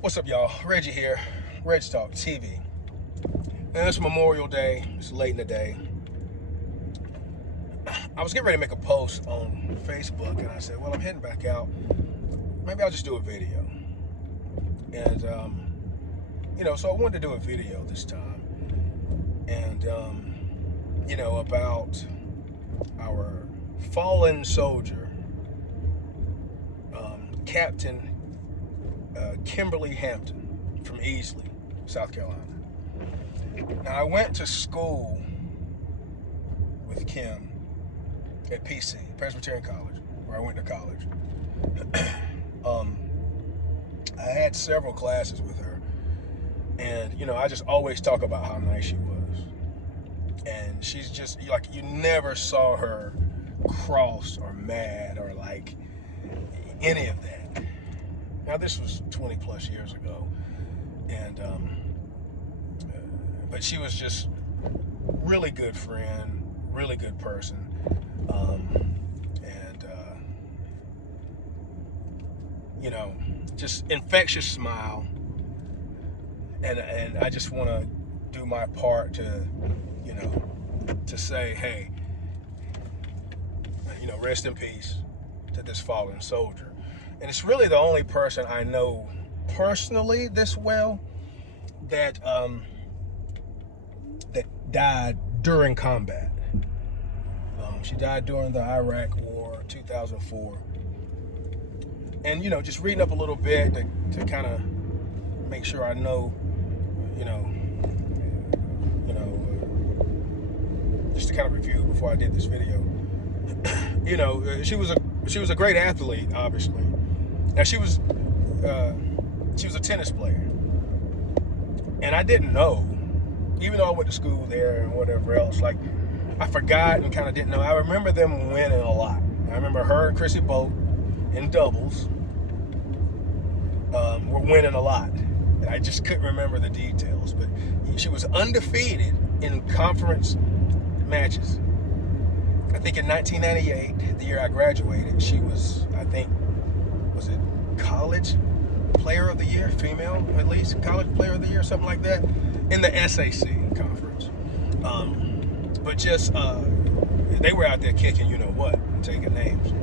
What's up, y'all? Reggie here, Reg Talk TV. And it's Memorial Day. It's late in the day. I was getting ready to make a post on Facebook, and I said, well, I'm heading back out. Maybe I'll just do a video. And, so I wanted to do a video this time. And, about our fallen soldier, Captain Kimberly Hampton from Easley, South Carolina. Now, I went to school with Kim at PC, Presbyterian College, where I went to college. I had several classes with her, and I just always talk about how nice she was. And she's just like, you never saw her cross or mad or like any of that. Now, this was 20 plus years ago, and but she was just really good friend, really good person, just infectious smile, and I just want to do my part to say, hey, rest in peace to this fallen soldier. And it's really the only person I know personally this well that died during combat. She died during the Iraq War, 2004. And just reading up a little bit to kind of make sure I know, just to kind of review before I did this video. She was a great athlete, obviously. Now she was a tennis player, and I didn't know, even though I went to school there and whatever else. Like, I forgot and kind of didn't know. I remember them winning a lot. I remember her and Chrissy Boat in doubles were winning a lot. I just couldn't remember the details, but she was undefeated in conference matches. I think in 1998, the year I graduated, she was, was it College Player of the Year, female at least, College Player of the Year, something like that, in the SAC conference. But just, they were out there kicking, and taking names.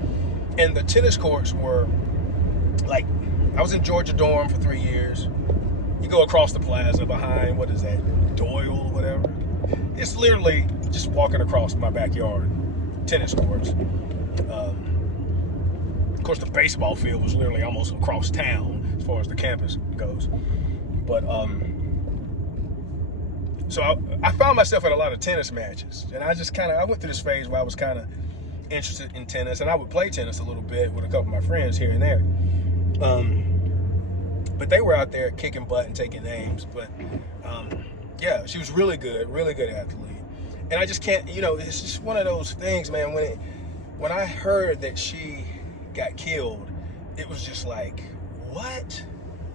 And the tennis courts were, like, I was in Georgia Dorm for 3 years. You go across the plaza behind, what is that, Doyle or whatever. It's literally just walking across my backyard, tennis courts. Of course, the baseball field was literally almost across town as far as the campus goes. But so I found myself at a lot of tennis matches, and I went through this phase where I was kind of interested in tennis, and I would play tennis a little bit with a couple of my friends here and there. But they were out there kicking butt and taking names. But yeah, she was really good athlete. And I just can't, it's just one of those things, man. When I heard that she got killed, it was just like, what?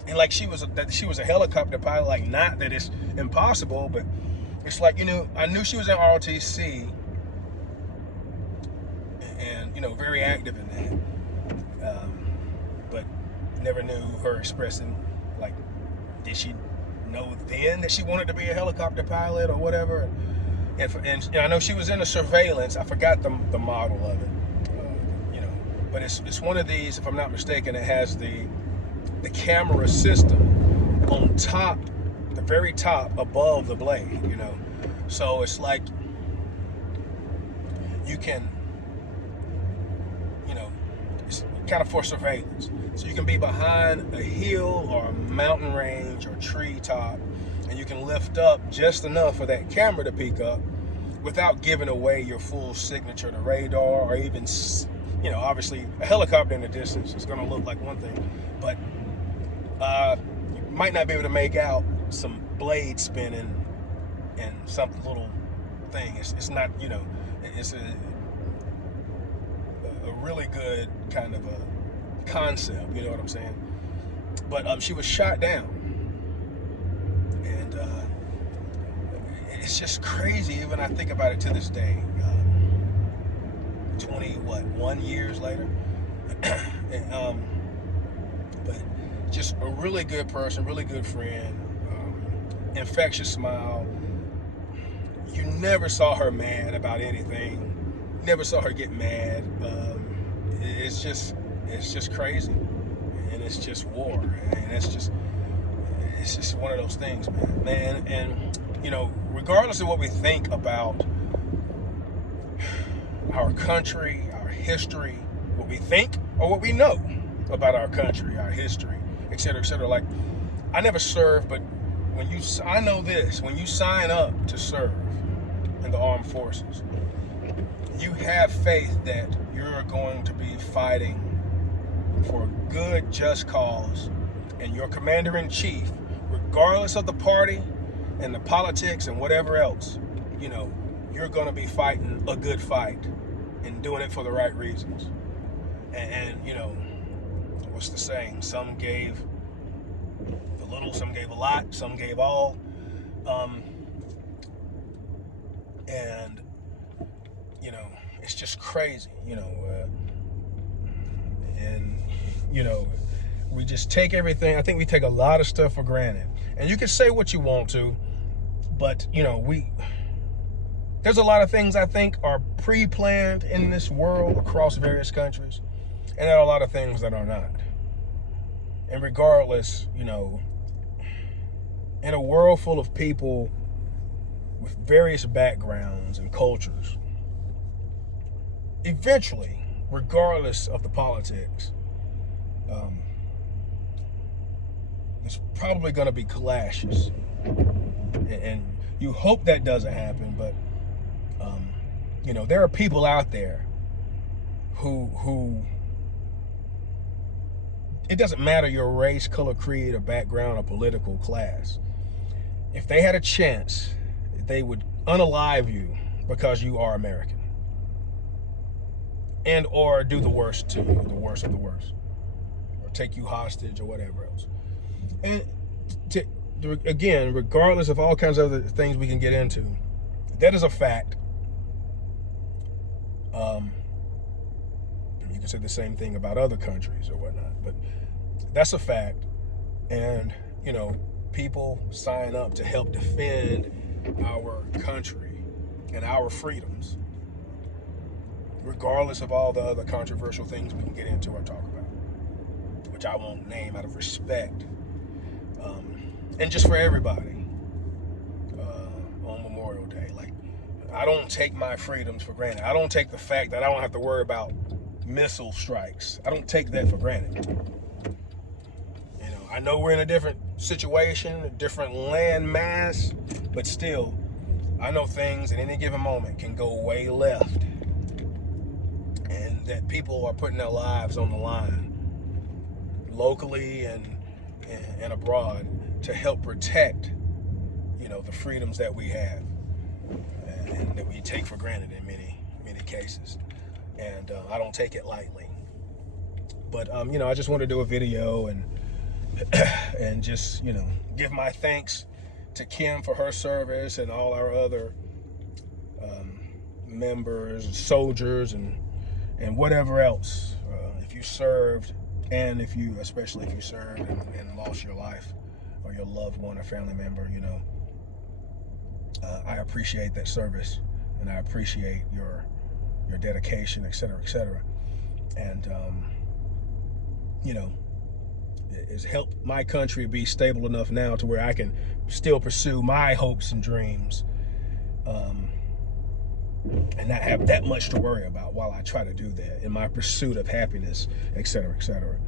And like she was a helicopter pilot. Like, not that it's impossible, but it's like, I knew she was in ROTC, and very active in that. But never knew her expressing, like, did she know then that she wanted to be a helicopter pilot or whatever? And I know she was in a surveillance. I forgot the model of it, but it's one of these, if I'm not mistaken, it has the camera system on top, the very top above the blade, So it's like you can, it's kind of for surveillance. So you can be behind a hill or a mountain range or tree top, and you can lift up just enough for that camera to peek up without giving away your full signature to radar, or even, obviously a helicopter in the distance is going to look like one thing, but you might not be able to make out some blade spinning and some little thing. It's not, it's a really good kind of a concept, you know what I'm saying? But she was shot down, and it's just crazy. Even I think about it to this day, 21 years later. But just a really good person, really good friend, infectious smile. You never saw her mad about anything. Never saw her get mad. It's just crazy, and it's just war, and it's just one of those things, man. And you know, regardless of what we think about our country, our history, what we think or what we know about our country, our history, etc., etc. Like, I never served, but I know this: when you sign up to serve in the armed forces, you have faith that you're going to be fighting for a good, just cause, and your commander-in-chief, regardless of the party and the politics and whatever else, you know, you're going to be fighting a good fight and doing it for the right reasons. And you know, what's the saying? Some gave a little, some gave a lot, some gave all. And you know, it's just crazy, you know, and you know, we just take everything. I think we take a lot of stuff for granted. And you can say what you want to, but you know, there's a lot of things I think are pre-planned in this world across various countries, and there are a lot of things that are not. And regardless, you know, in a world full of people with various backgrounds and cultures, eventually, regardless of the politics, there's probably going to be clashes, and you hope that doesn't happen. But you know, there are people out there who it doesn't matter your race, color, creed, or background, or political class. If they had a chance, they would unalive you because you are American, and or do the worst to you, the worst of the worst, or take you hostage or whatever else. And again, regardless of all kinds of other things we can get into, that is a fact. You can say the same thing about other countries or whatnot, but that's a fact. And you know, people sign up to help defend our country and our freedoms, regardless of all the other controversial things we can get into or talk about, which I won't name out of respect. And just for everybody, on Memorial Day, like, I don't take my freedoms for granted. I don't take the fact that I don't have to worry about missile strikes. I don't take that for granted. You know, I know we're in a different situation, a different land mass, but still, I know things at any given moment can go way left, and that people are putting their lives on the line, locally and abroad, to help protect, you know, the freedoms that we have and that we take for granted in many cases. And I don't take it lightly. But you know, I just want to do a video and just, you know, give my thanks to Kim for her service, and all our other members, soldiers, and whatever else. If you served, and especially if you served and lost your life, or your loved one or family member, you know, I appreciate that service, and I appreciate your dedication, etc., etc. And you know, it's helped my country be stable enough now to where I can still pursue my hopes and dreams, and not have that much to worry about while I try to do that in my pursuit of happiness, etc., etc.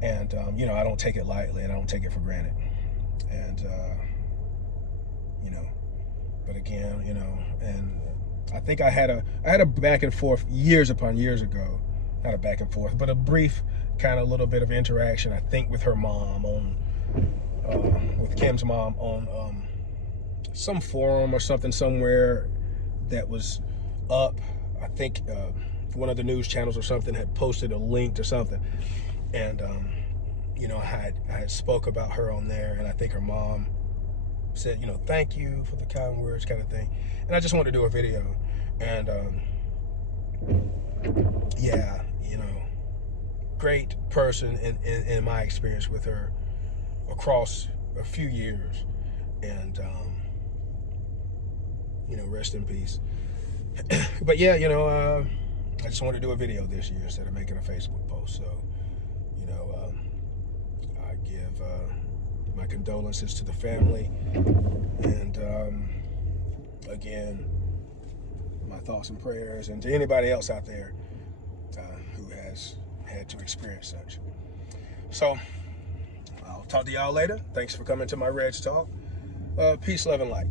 And you know, I don't take it lightly, and I don't take it for granted. And you know, but again, you know, and I think I had a back and forth years upon years ago, not a back and forth, but a brief kind of little bit of interaction, I think, with her mom on, with Kim's mom on some forum or something somewhere that was up. I think one of the news channels or something had posted a link to something, and you know, I had spoke about her on there, and I think her mom said, you know, thank you for the kind words, kind of thing. And I just wanted to do a video, and yeah, you know, great person in my experience with her across a few years. And, rest in peace. But yeah, I just wanted to do a video this year instead of making a Facebook post. So, I give my condolences to the family. And again, my thoughts and prayers, and to anybody else out there who has had to experience such. So, I'll talk to y'all later. Thanks for coming to my Reg Talk. Peace, love, and light.